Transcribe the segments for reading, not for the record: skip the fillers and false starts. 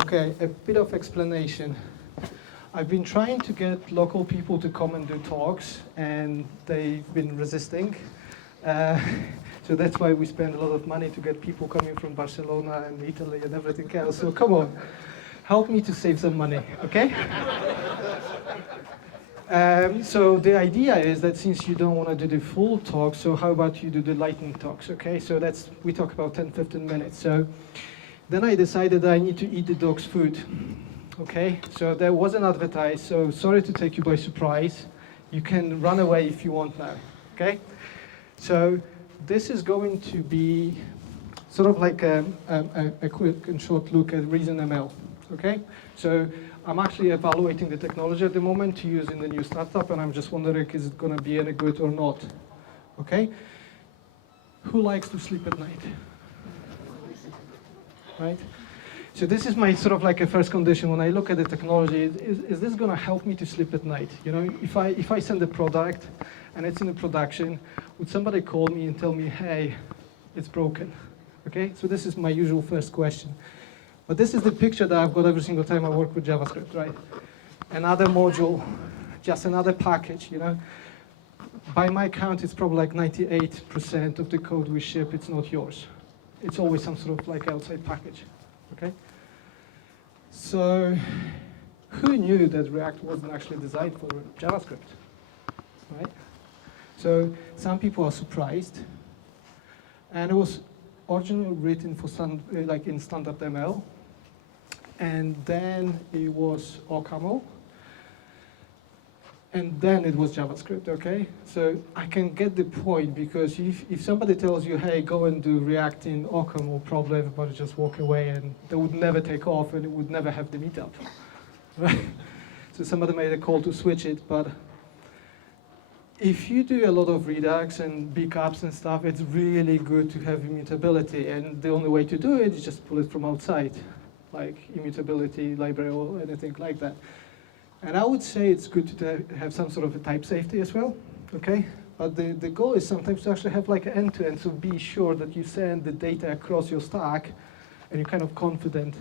Okay, a bit of explanation. I've been trying to get local people to come and do talks, and they've been resisting. So that's why we spend a lot of money to get people coming from Barcelona and Italy and everything else. So come on, help me to save some money, okay? So the idea is that since you don't want to do the full talk, so how about you do the lightning talks, okay? So we talk about 10, 15 minutes. So then I decided I need to eat the dog's food, okay? So there wasn't advertised, so sorry to take you by surprise. You can run away if you want now, okay? So this is going to be sort of like a quick and short look at ReasonML, okay? So I'm actually evaluating the technology at the moment to use in the new startup, and I'm just wondering, is it going to be any good or not, okay? Who likes to sleep at night? Right? So this is my sort of like a first condition when I look at the technology. Is this going to help me to sleep at night? You know, if I send a product and it's in the production, would somebody call me and tell me, hey, it's broken? Okay, so this is my usual first question. But this is the picture that I've got every single time I work with JavaScript, right? Another module, just another package, you know. By my count, it's probably like 98% of the code we ship, it's not yours. It's always some sort of like outside package, okay? So who knew that React wasn't actually designed for JavaScript, right? So some people are surprised. And it was originally written for like in standard ML. And then it was OCaml. And then it was JavaScript, okay? So I can get the point, because if somebody tells you, hey, go and do React in OCaml, probably everybody just walk away and they would never take off and it would never have the meetup, right? So somebody made a call to switch it, but if you do a lot of Redux and big apps and stuff, it's really good to have immutability, and the only way to do it is just pull it from outside, like immutability library or anything like that. And I would say it's good to have some sort of a type safety as well, okay? But the goal is sometimes to actually have like an end-to-end, so be sure that you send the data across your stack and you're kind of confident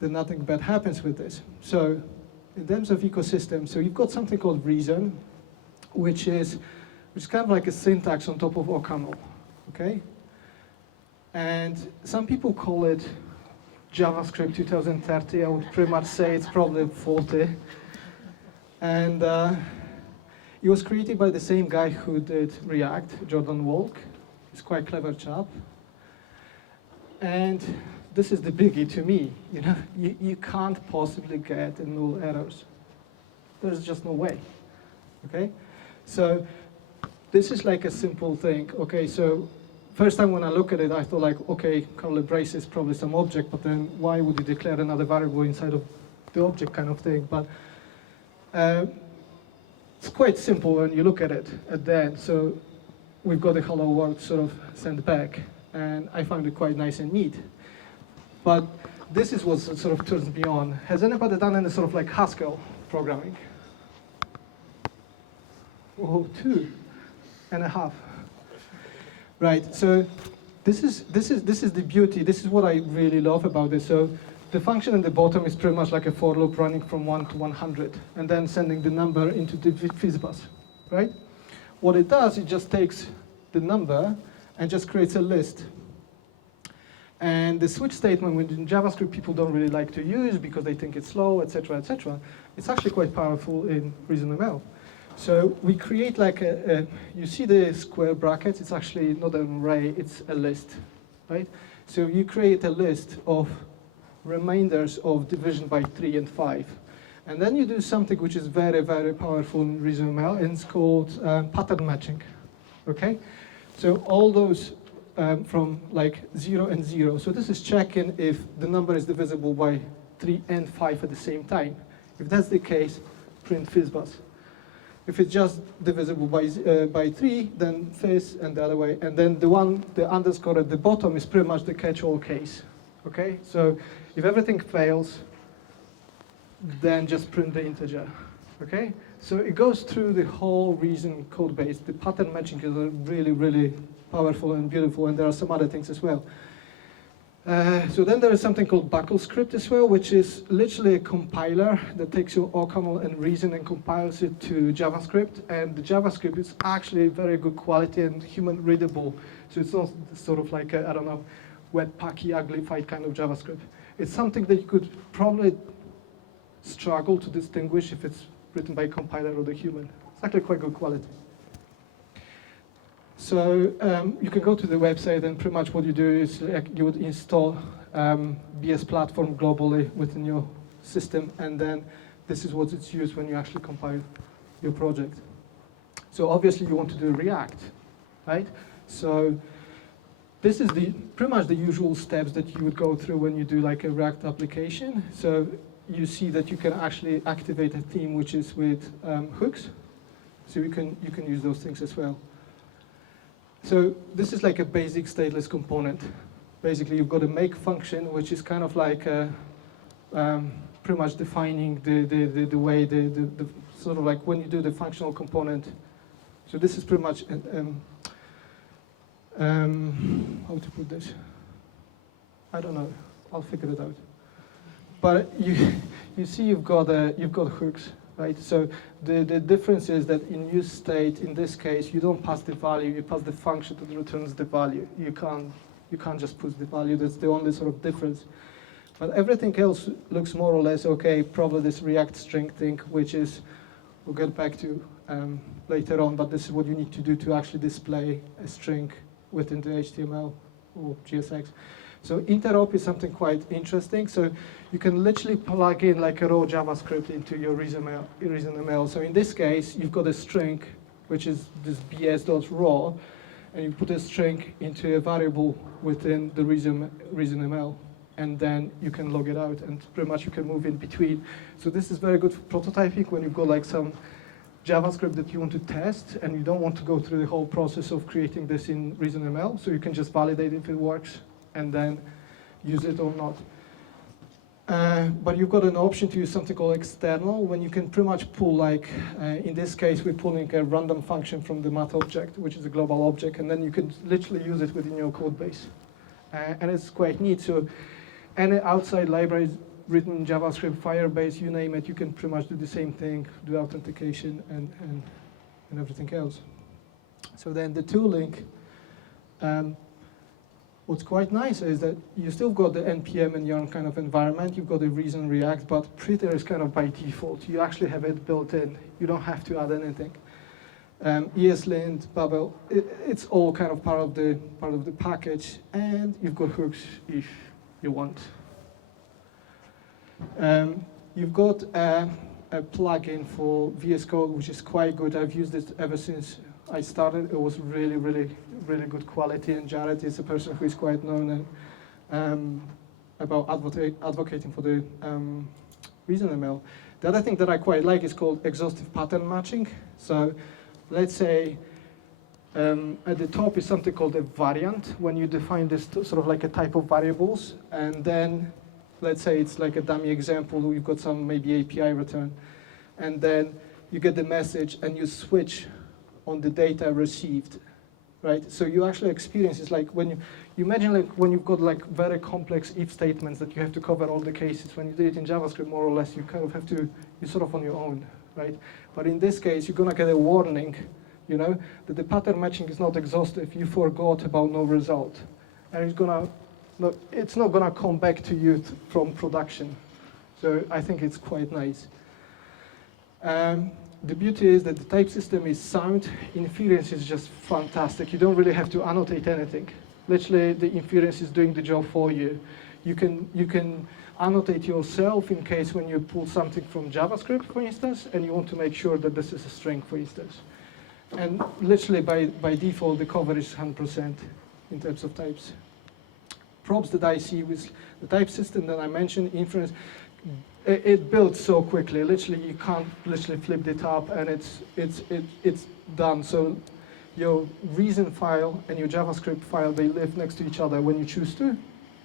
that nothing bad happens with this. So in terms of ecosystem, so you've got something called Reason, which is kind of like a syntax on top of OCaml, okay? And some people call it JavaScript 2030. I would pretty much say it's probably 40. And it was created by the same guy who did React, Jordan Walk. He's quite a clever chap. And this is the biggie to me, you know? You can't possibly get null errors. There's just no way, okay? So this is like a simple thing. Okay, so first time when I look at it, I thought like, okay, curly brace is probably some object, but then why would you declare another variable inside of the object kind of thing? But it's quite simple when you look at it at the end. So we've got the hello world sort of sent back, and I found it quite nice and neat. But this is what sort of turns me on. Has anybody done any sort of like Haskell programming? Oh, 2.5. Right. So this is the beauty. This is what I really love about this. So the function at the bottom is pretty much like a for loop running from 1 to 100, and then sending the number into the fizzbus, right? What it does, it just takes the number and just creates a list. And the switch statement, which in JavaScript people don't really like to use because they think it's slow, etc., etc., it's actually quite powerful in ReasonML. So we create like you see the square brackets, it's actually not an array, it's a list, right? So you create a list of remainders of division by 3 and 5. And then you do something which is very, very powerful in ReasonML, and it's called pattern matching, okay? So all those from like 0 and 0. So this is checking if the number is divisible by 3 and 5 at the same time. If that's the case, print fizzbus. If it's just divisible by 3, then fizz and the other way. And then the underscore at the bottom is pretty much the catch-all case, okay? So if everything fails, then just print the integer, okay? So it goes through the whole Reason code base. The pattern matching is really, really powerful and beautiful, and there are some other things as well. So then there is something called BiggleScript as well, which is literally a compiler that takes your OCaml and Reason and compiles it to JavaScript. And the JavaScript is actually very good quality and human readable. So it's not sort of like I don't know, webpacky, uglified kind of JavaScript. It's something that you could probably struggle to distinguish if it's written by a compiler or the human. It's actually quite good quality. So you can go to the website, and pretty much what you do is you would install BS platform globally within your system, and then this is what it's used when you actually compile your project. So obviously you want to do React, right? So this is pretty much the usual steps that you would go through when you do like a React application. So you see that you can actually activate a theme which is with hooks. So you can use those things as well. So this is like a basic stateless component. Basically, you've got a make function, which is kind of like pretty much defining the way the sort of like when you do the functional component. So this is pretty much how to put this? I don't know. I'll figure it out. But you see, you've got hooks. Right? So the difference is that in use state, in this case, you don't pass the value, you pass the function that returns the value. You can't just put the value, that's the only sort of difference. But everything else looks more or less okay, probably this React string thing, which is, we'll get back to later on, but this is what you need to do to actually display a string within the HTML or JSX. So Interop is something quite interesting. So you can literally plug in like a raw JavaScript into your ReasonML. So in this case, you've got a string, which is this bs.raw, and you put a string into a variable within the ReasonML, and then you can log it out, and pretty much you can move in between. So this is very good for prototyping when you've got like some JavaScript that you want to test, and you don't want to go through the whole process of creating this in ReasonML. So you can just validate if it works, and then use it or not. But you've got an option to use something called external, when you can pretty much pull, like, in this case, we're pulling a random function from the math object, which is a global object, and then you can literally use it within your code base. And it's quite neat. So any outside libraries written in JavaScript, Firebase, you name it, you can pretty much do the same thing, do authentication and everything else. So then the Tolink, what's quite nice is that you still got the NPM and Yarn kind of environment. You've got the Reason React, but Preter is kind of by default. You actually have it built in. You don't have to add anything. ESLint, Babel, it's all kind of part of the package, and you've got hooks if you want. You've got a plugin for VS Code, which is quite good. I've used it ever since I started. It was really, really, really good quality, and Jared is a person who is quite known about advocating for the ReasonML. The other thing that I quite like is called exhaustive pattern matching. So let's say at the top is something called a variant, when you define this sort of like a type of variables, and then let's say it's like a dummy example, we've got some maybe API return, and then you get the message and you switch on the data received, right? So you actually experience is like when you imagine like when you've got like very complex if statements that you have to cover all the cases. When you do it in JavaScript, more or less, you kind of have to, you're sort of on your own, right? But in this case, you're gonna get a warning, you know, that the pattern matching is not exhaustive. You forgot about no result, and it's not gonna come back to you from production. So I think it's quite nice. The beauty is that the type system is sound. Inference is just fantastic. You don't really have to annotate anything. Literally, the inference is doing the job for you. You can annotate yourself in case when you pull something from JavaScript, for instance, and you want to make sure that this is a string, for instance. And literally, by default, the coverage is 100% in terms of types. Props that I see with the type system that I mentioned, inference, it builds so quickly. Literally, you can't literally flip it up, and it's done. So your Reason file and your JavaScript file, they live next to each other when you choose to,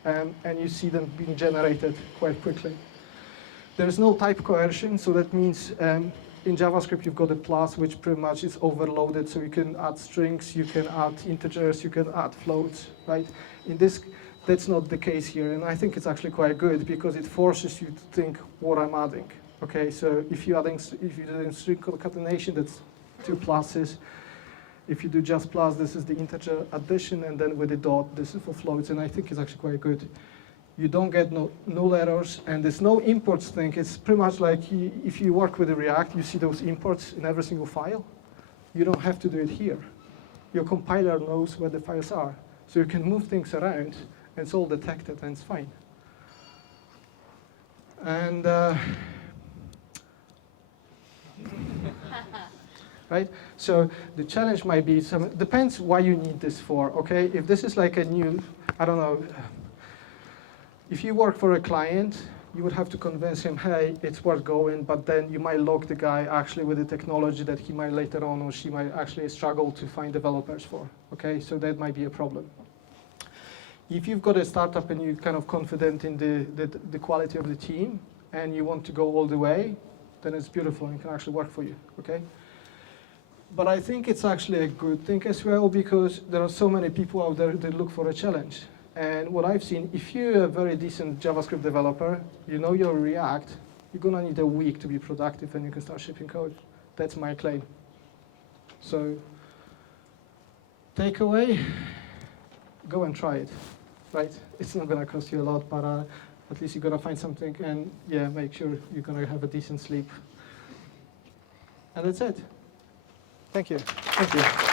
and you see them being generated quite quickly. There is no type coercion, so that means in JavaScript you've got a class which pretty much is overloaded, so you can add strings, you can add integers, you can add floats, right? In this That's not the case here, and I think it's actually quite good because it forces you to think what I'm adding. Okay, so if you're doing string concatenation, that's 2 pluses. If you do just plus, this is the integer addition, and then with the dot, this is for floats, and I think it's actually quite good. You don't get null errors, and there's no imports thing. It's pretty much like if you work with the React, you see those imports in every single file. You don't have to do it here. Your compiler knows where the files are. So you can move things around, and it's all detected, and it's fine. And right? So the challenge might be, depends why you need this for, okay? If this is like a new, I don't know, if you work for a client, you would have to convince him, hey, it's worth going, but then you might lock the guy actually with the technology that he might later on, or she might actually struggle to find developers for, okay? So that might be a problem. If you've got a startup and you're kind of confident in the quality of the team, and you want to go all the way, then it's beautiful and it can actually work for you, okay? But I think it's actually a good thing as well, because there are so many people out there that look for a challenge. And what I've seen, if you're a very decent JavaScript developer, you know your React, you're gonna need a week to be productive and you can start shipping code. That's my claim. So, takeaway, go and try it, right? It's not gonna cost you a lot, but at least you're gonna find something, and yeah, make sure you're gonna have a decent sleep. And that's it. Thank you. Thank you.